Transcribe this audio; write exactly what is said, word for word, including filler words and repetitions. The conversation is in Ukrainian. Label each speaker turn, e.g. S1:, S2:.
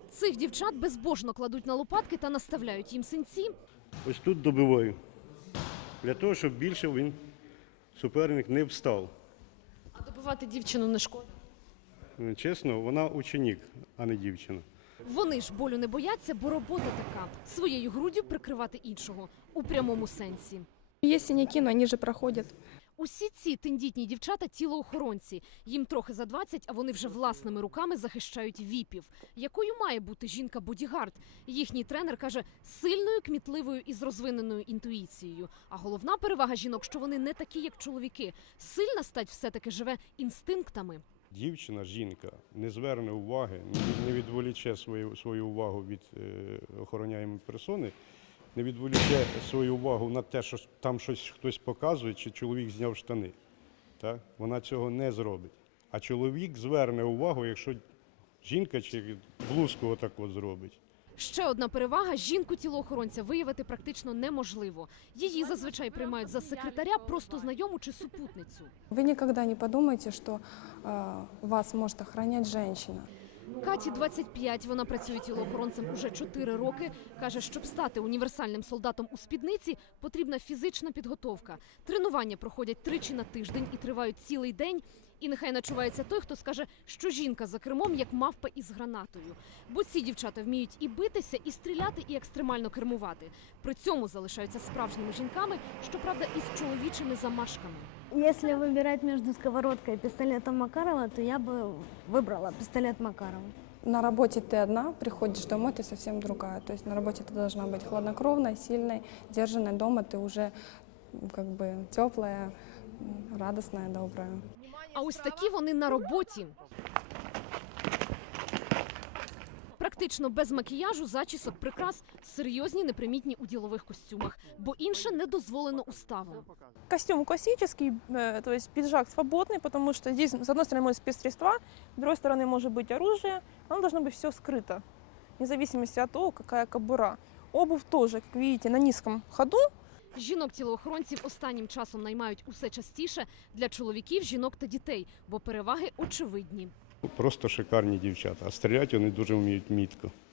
S1: Цих дівчат безбожно кладуть на лопатки та наставляють їм синці.
S2: Ось тут добиваю, для того, щоб більше він, суперник, не встав.
S1: А добивати дівчину не шкода?
S2: Чесно, вона ученик, а не дівчина.
S1: Вони ж болю не бояться, бо робота така – своєю груддю прикривати іншого. У прямому сенсі.
S3: Есть синяки, но они же проходят.
S1: Усі ці тендітні дівчата – тілоохоронці. Їм трохи за двадцять, а вони вже власними руками захищають віпів. Якою має бути жінка-бодігард? Їхній тренер каже – сильною, кмітливою і з розвиненою інтуїцією. А головна перевага жінок, що вони не такі, як чоловіки. Сильна стать все-таки живе інстинктами.
S2: Дівчина, жінка не зверне уваги, не відволіче свою, свою увагу від е, охороняємої персони, не відволіче свою увагу на те, що там щось хтось показує, чи чоловік зняв штани. Так? Вона цього не зробить. А чоловік зверне увагу, якщо жінка чи блузку отак от зробить.
S1: Ще одна перевага – жінку-тілоохоронця виявити практично неможливо. Її зазвичай приймають за секретаря, просто знайому чи супутницю.
S3: Вы никогда не подумайте, что э, вас может охранять женщина.
S1: Каті двадцять п'ять, вона працює тілоохоронцем уже чотири роки. Каже, щоб стати універсальним солдатом у спідниці, потрібна фізична підготовка. Тренування проходять тричі на тиждень і тривають цілий день. І нехай начувається той, хто скаже, що жінка за кермом, як мавпа із гранатою. Бо ці дівчата вміють і битися, і стріляти, і екстремально кермувати. При цьому залишаються справжніми жінками, щоправда, із чоловічими замашками.
S4: Если выбирать между сковородкой и пистолетом Макарова, то я бы выбрала пистолет Макарова.
S3: На работе ты одна, приходишь домой, ты совсем другая. То есть на работе ты должна быть хладнокровной, сильной, сдержанной. Дома ты уже как бы теплая, радостная, добрая.
S1: А ось такі вони на роботі. Практично без макіяжу, зачісок, прикрас, серйозні, непримітні у ділових костюмах, бо інше не дозволено уставом.
S5: Костюм классический, э, то есть пиджак свободный, потому что здесь, с одной стороны, может быть спецсредства, с другой стороны, может быть оружие, оно должно быть все скрыто, вне зависимости от того, какая кобура. Обувь тоже, как видите, на низком ходу.
S1: Жінок-тілоохоронців останнім часом наймають усе частіше для чоловіків, жінок та дітей, бо переваги очевидні.
S2: Просто шикарні дівчата, а стріляти вони дуже вміють мітко.